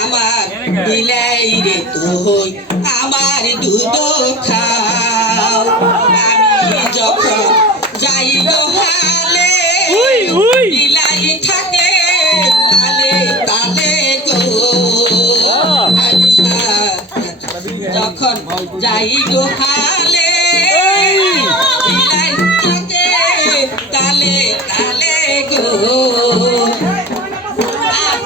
আমার বিলাই রে তুই আমার দুধ খাও। আমি যখন যাই হালে বিলাই থাকে তালে তালে গো। আচ্ছা, যখন যাই হালে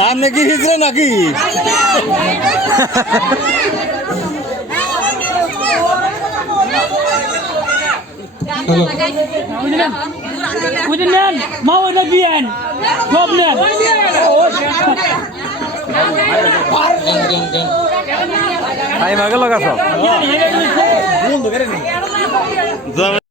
আপনি কি হিজড়ে নাকি? বুঝে নেন মা দিয়েন সব নেন। টাইম আগে লাগাছ